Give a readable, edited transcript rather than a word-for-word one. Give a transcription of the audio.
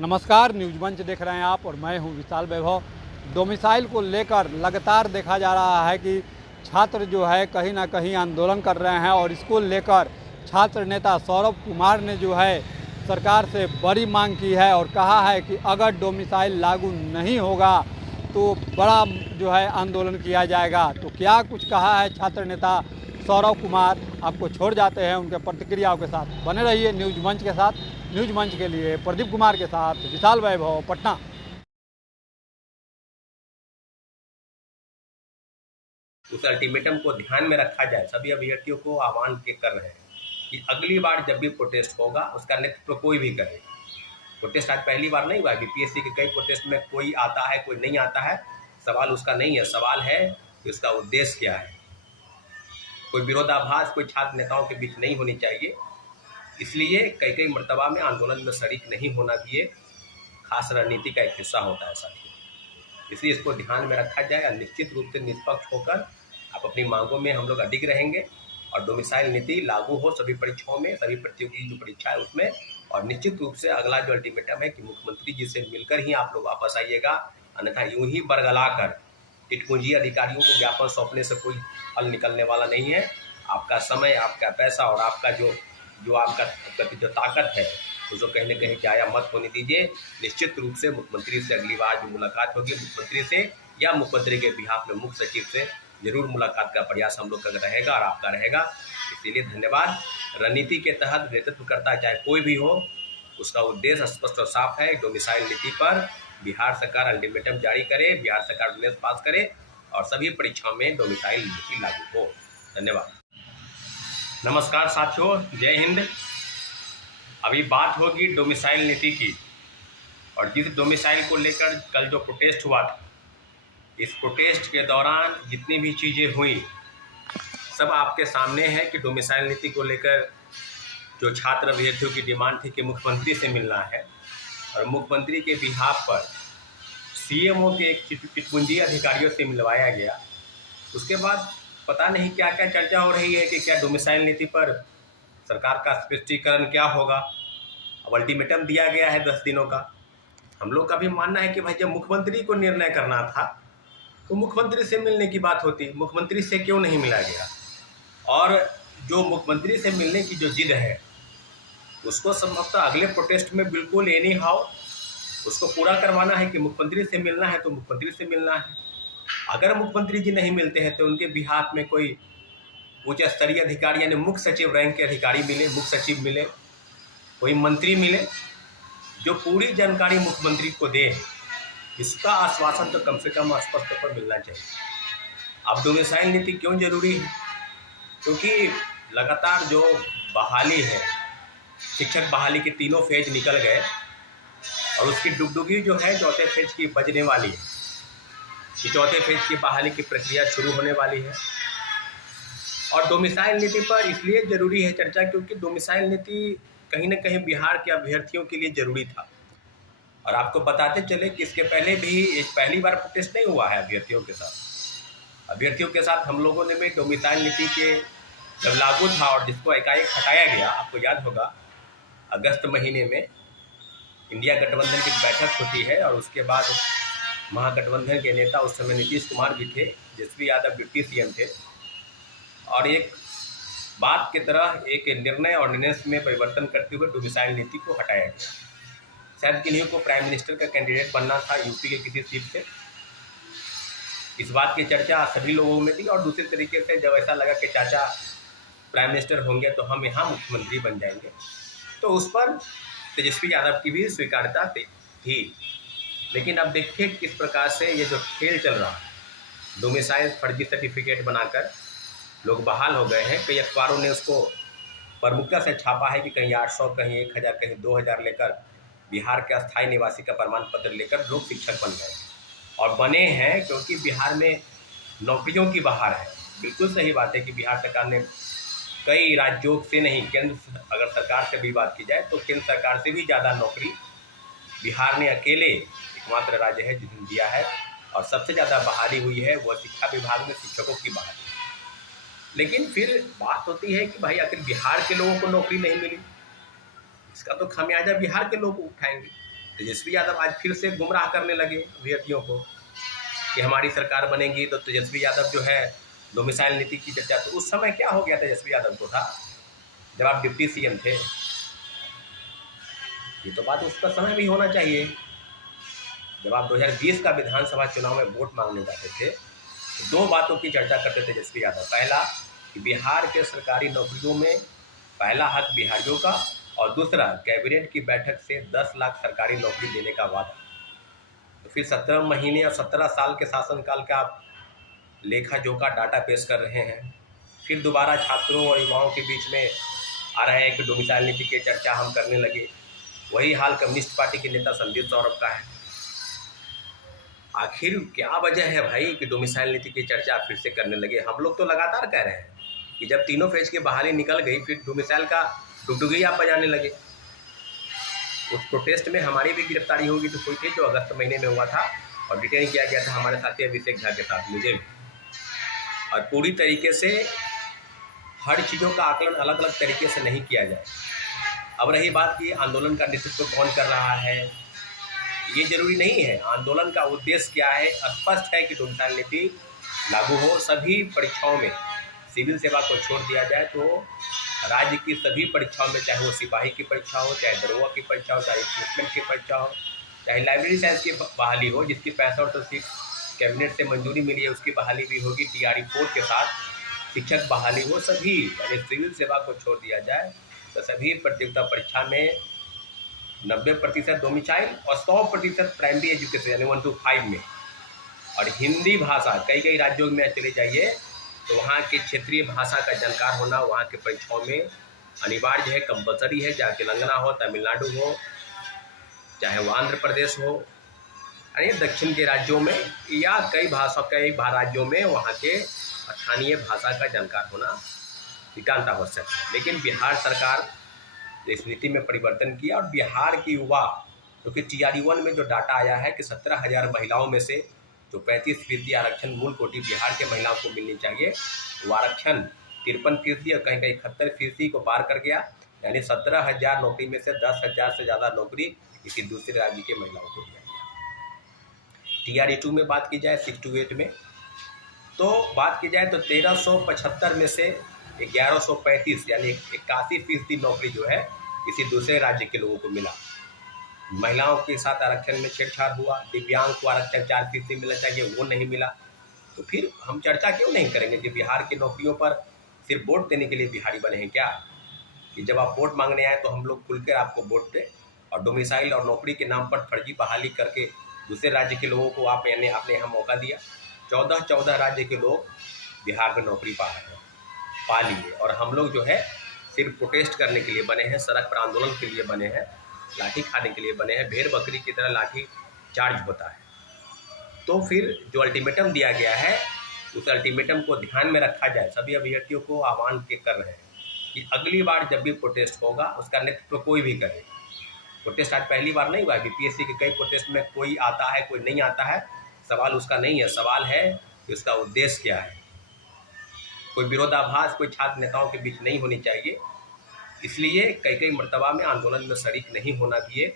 नमस्कार, न्यूज मंच देख रहे हैं आप और मैं हूं विशाल वैभव। डोमिसाइल को लेकर लगातार देखा जा रहा है कि छात्र जो है कहीं ना कहीं आंदोलन कर रहे हैं और इसको लेकर छात्र नेता सौरभ कुमार ने जो है सरकार से बड़ी मांग की है और कहा है कि अगर डोमिसाइल लागू नहीं होगा तो बड़ा जो है आंदोलन किया जाएगा। तो क्या कुछ कहा है छात्र नेता सौरभ कुमार, आपको छोड़ जाते हैं उनके प्रतिक्रियाओं के साथ। बने रहिए न्यूज मंच के साथ। न्यूज मंच के लिए प्रदीप कुमार के साथ विशाल वैभव, पटना। उस अल्टीमेटम को ध्यान में रखा जाए। सभी अभ्यर्थियों को आह्वान के कर रहे हैं कि अगली बार जब भी प्रोटेस्ट होगा उसका नेतृत्व कोई भी करे। प्रोटेस्ट आज पहली बार नहीं हुआ। बीपीएससी के कई प्रोटेस्ट में कोई आता है, कोई नहीं आता है। सवाल उसका नहीं है, सवाल है कि उसका उद्देश्य क्या है। कोई विरोधाभास कोई छात्र नेताओं के बीच नहीं होनी चाहिए। इसलिए कई कई मर्तबा में आंदोलन में शरीक नहीं होना भी एक खास रणनीति का एक हिस्सा होता है साथियों। इसलिए इसको ध्यान में रखा जाए और निश्चित रूप से निष्पक्ष होकर आप अपनी मांगों में हम लोग अडिग रहेंगे और डोमिसाइल नीति लागू हो सभी परीक्षाओं में, सभी प्रतियोगी जो परीक्षा है उसमें। और निश्चित रूप से अगला जो अल्टीमेटम है कि मुख्यमंत्री जी से मिलकर ही आप लोग वापस आइएगा, अन्यथा यूं ही बरगला कर टिटपुंजी अधिकारियों को ज्ञापन सौंपने से कोई फल निकलने वाला नहीं है। आपका समय, आपका पैसा और आपका जो आपका जो ताकत है उसको कहीं ना कहीं जाया मत होने दीजिए। निश्चित रूप से मुख्यमंत्री से अगली बार जो मुलाकात होगी मुख्यमंत्री से या मुख्यमंत्री के बिहाफ में मुख्य सचिव से जरूर मुलाकात का प्रयास हम लोग का रहेगा और आपका रहेगा। इसीलिए धन्यवाद। रणनीति के तहत नेतृत्व करता चाहे कोई भी हो, उसका उद्देश्य स्पष्ट और साफ है। डोमिसाइल नीति पर बिहार सरकार अल्टीमेटम जारी करे, बिहार सरकार ऑर्डिनेंस पास करे और सभी परीक्षाओं में डोमिसाइल नीति लागू हो। धन्यवाद। नमस्कार साथियों, जय हिंद। अभी बात होगी डोमिसाइल नीति की और जिस डोमिसाइल को लेकर कल जो प्रोटेस्ट हुआ था, इस प्रोटेस्ट के दौरान जितनी भी चीज़ें हुई सब आपके सामने है कि डोमिसाइल नीति को लेकर जो छात्र अभ्यर्थियों की डिमांड थी कि मुख्यमंत्री से मिलना है और मुख्यमंत्री के बिहाफ पर सीएमओ के टिटपुंजी अधिकारियों से मिलवाया गया। उसके बाद पता नहीं क्या क्या चर्चा हो रही है कि क्या डोमिसाइल नीति पर सरकार का स्पष्टीकरण क्या होगा। अब अल्टीमेटम दिया गया है 10 दिनों का। हम लोग का भी मानना है कि भाई जब मुख्यमंत्री को निर्णय करना था तो मुख्यमंत्री से मिलने की बात होती, मुख्यमंत्री से क्यों नहीं मिला गया। और जो मुख्यमंत्री से मिलने की जो जिद है उसको संभवतः अगले प्रोटेस्ट में बिल्कुल एनी हाउ उसको पूरा करवाना है कि मुख्यमंत्री से मिलना है तो मुख्यमंत्री से मिलना है। अगर मुख्यमंत्री जी नहीं मिलते हैं तो उनके बिहाफ में कोई उच्च स्तरीय अधिकारी यानी मुख्य सचिव रैंक के अधिकारी मिले, मुख्य सचिव मिले, कोई मंत्री मिले जो पूरी जानकारी मुख्यमंत्री को दे। इसका आश्वासन तो कम से कम स्पष्ट तौर पर मिलना चाहिए। अब डोमिसाइल नीति क्यों जरूरी है? क्योंकि लगातार जो बहाली है, शिक्षक बहाली के तीनों फेज निकल गए और उसकी डुगडुगी जो है चौथे फेज की बजने वाली है कि चौथे फेज की बहाली की प्रक्रिया शुरू होने वाली है। और डोमिसाइल नीति पर इसलिए ज़रूरी है चर्चा क्योंकि डोमिसाइल नीति कहीं ना कहीं बिहार के अभ्यर्थियों के लिए ज़रूरी था। और आपको बताते चले कि इसके पहले भी एक पहली बार प्रोटेस्ट नहीं हुआ है अभ्यर्थियों के साथ। अभ्यर्थियों के साथ हम लोगों ने भी डोमिसाइल नीति के जब लागू था और जिसको एकाएक हटाया गया, आपको याद होगा अगस्त महीने में इंडिया गठबंधन की बैठक होती है और उसके बाद महागठबंधन के नेता उस समय नीतीश कुमार भी थे, तेजस्वी यादव डिप्टी सीएम थे और एक बात की तरह एक निर्णय ऑर्डिनेंस में परिवर्तन करते हुए डोमिसाइल नीति को हटाया गया। शायद किन्हीं को प्राइम मिनिस्टर का कैंडिडेट बनना था यूपी के किसी सीट से। इस बात की चर्चा सभी लोगों में थी और दूसरे तरीके से जब ऐसा लगा कि चाचा प्राइम मिनिस्टर होंगे तो हम यहाँ मुख्यमंत्री बन जाएंगे, तो उस पर तेजस्वी यादव की भी स्वीकार्यता थी। लेकिन अब देखिए किस प्रकार से ये जो खेल चल रहा है, डोमिसाइल फर्जी सर्टिफिकेट बनाकर लोग बहाल हो गए हैं। कई अखबारों ने उसको प्रमुखता से छापा है कि कहीं 800, कहीं 1000, कहीं 2000 लेकर बिहार के अस्थायी निवासी का प्रमाण पत्र लेकर लोग शिक्षक बन गए और बने हैं क्योंकि बिहार में नौकरियों की बहार है। बिल्कुल सही बात है कि बिहार सरकार ने कई राज्यों से नहीं, केंद्र अगर सरकार से भी बात की जाए तो केंद्र सरकार से भी ज़्यादा नौकरी बिहार ने अकेले एकमात्र राज्य है जिसने दिया है और सबसे ज़्यादा बहाली हुई है वह शिक्षा विभाग में शिक्षकों की बहाली। लेकिन फिर बात होती है कि भाई आखिर बिहार के लोगों को नौकरी नहीं मिली, इसका तो खामियाजा बिहार के लोग उठाएंगे। तेजस्वी यादव आज फिर से गुमराह करने लगे अभ्यर्थियों को कि हमारी सरकार बनेगी तो तेजस्वी यादव जो है डोमिसाइल नीति की चर्चा। तो उस समय क्या हो गया तेजस्वी यादव को था जब आप डिप्टी सीएम थे? ये तो बात उसका समय भी होना चाहिए। जब आप 2020 का विधानसभा चुनाव में वोट मांगने जाते थे तो दो बातों की चर्चा करते थे तेजस्वी यादव। पहला कि बिहार के सरकारी नौकरियों में पहला हक बिहारियों का, और दूसरा कैबिनेट की बैठक से 10 लाख सरकारी नौकरी देने का वादा। तो फिर 17 महीने और 17 साल के शासनकाल का आप लेखा जोखा डाटा पेश कर रहे हैं। फिर दोबारा छात्रों और युवाओं के बीच में आ रहे हैं कि डोमिसाइल नीति की चर्चा हम करने लगे। वही हाल कम्युनिस्ट पार्टी के नेता संदीप सौरभ का है। आखिर क्या वजह है भाई कि डोमिसाइल नीति की चर्चा फिर से करने लगे? हम लोग तो लगातार कह रहे हैं कि जब तीनों फेज की बहाली निकल गई फिर डोमिसाइल का डुगडुगी आप बजाने लगे। उस प्रोटेस्ट में हमारी भी गिरफ्तारी होगी तो कोई थी जो अगस्त महीने में हुआ था और डिटेन किया गया था हमारे साथी अभिषेक झा के साथ, मुझे भी। और पूरी तरीके से हर चीज़ों का आकलन अलग अलग तरीके से नहीं किया जाए। अब रही बात कि आंदोलन का नेतृत्व कौन कर रहा है, ये जरूरी नहीं है। आंदोलन का उद्देश्य क्या है? स्पष्ट है कि डोमिसाइल नीति लागू हो, सभी परीक्षाओं में सिविल सेवा को छोड़ दिया जाए। तो राज्य की सभी परीक्षाओं में, चाहे वो सिपाही की परीक्षा हो, चाहे दरोगा की परीक्षा हो, चाहे रिक्रूटमेंट की परीक्षा हो, चाहे लाइब्रेरी साइंस की बहाली हो जिसकी 65 सीट कैबिनेट से मंजूरी मिली है उसकी बहाली भी होगी, TRE 4 के साथ शिक्षक बहाली हो, सभी यानी सिविल सेवा को छोड़ दिया जाए। तो सभी प्रतियोगिता परीक्षा में 90% डोमिसाइल और 100% प्राइमरी एजुकेशन यानी 1 to 5 में। और हिंदी भाषा कई राज्यों में चले जाइए तो वहाँ के क्षेत्रीय भाषा का जानकार होना वहाँ के परीक्षाओं में अनिवार्य है, कंपलसरी है। चाहे तेलंगाना हो, तमिलनाडु हो, चाहे वो आंध्र प्रदेश हो, यानी दक्षिण के राज्यों में या कई राज्यों में वहाँ के स्थानीय भाषा का जानकार होना नितांत आवश्यक है। लेकिन बिहार सरकार ने इस नीति में परिवर्तन किया और बिहार की युवा, क्योंकि TRE 1 में जो डाटा आया है कि 17,000 महिलाओं में से जो 35% आरक्षण मूल कोटि बिहार के महिलाओं को मिलनी चाहिए, वो आरक्षण 53% और कहीं 71% को पार कर गया। यानी 17,000 नौकरी में से 10,000 से ज़्यादा नौकरी किसी दूसरे राज्य के महिलाओं को दिया गया। TRE 2 में बात की जाए 6 to 8 में, तो बात की जाए तो 1375 में से 1135 यानी 81% नौकरी जो है किसी दूसरे राज्य के लोगों को मिला। महिलाओं के साथ आरक्षण में छेड़छाड़ हुआ, दिव्यांग को आरक्षण 4% मिलना चाहिए, वो नहीं मिला। तो फिर हम चर्चा क्यों नहीं करेंगे कि बिहार की नौकरियों पर सिर्फ वोट देने के लिए बिहारी बने हैं क्या? कि जब आप वोट मांगने आए तो हम लोग खुलकर आपको वोट दें, और डोमिसाइल और नौकरी के नाम पर फर्जी बहाली करके दूसरे राज्य के लोगों को आपने यहाँ मौका दिया। 14 राज्य के लोग बिहार में नौकरी पा लिए, और हम लोग जो है सिर्फ प्रोटेस्ट करने के लिए बने हैं, सड़क पर आंदोलन के लिए बने हैं, लाठी खाने के लिए बने हैं। भेड़ बकरी की तरह लाठी चार्ज होता है। तो फिर जो अल्टीमेटम दिया गया है उस अल्टीमेटम को ध्यान में रखा जाए। सभी अभ्यर्थियों को आह्वान कर रहे हैं कि अगली बार जब भी प्रोटेस्ट होगा उसका नेतृत्व कोई भी करे। प्रोटेस्ट आज पहली बार नहीं हुआ है। BPSC के कई प्रोटेस्ट में कोई आता है, कोई नहीं आता है। सवाल उसका नहीं है, सवाल है कि उसका उद्देश्य क्या है। कोई विरोधाभास कोई छात्र नेताओं के बीच नहीं होनी चाहिए। इसलिए कई मर्तबा में आंदोलन में शरीक नहीं होना दिए।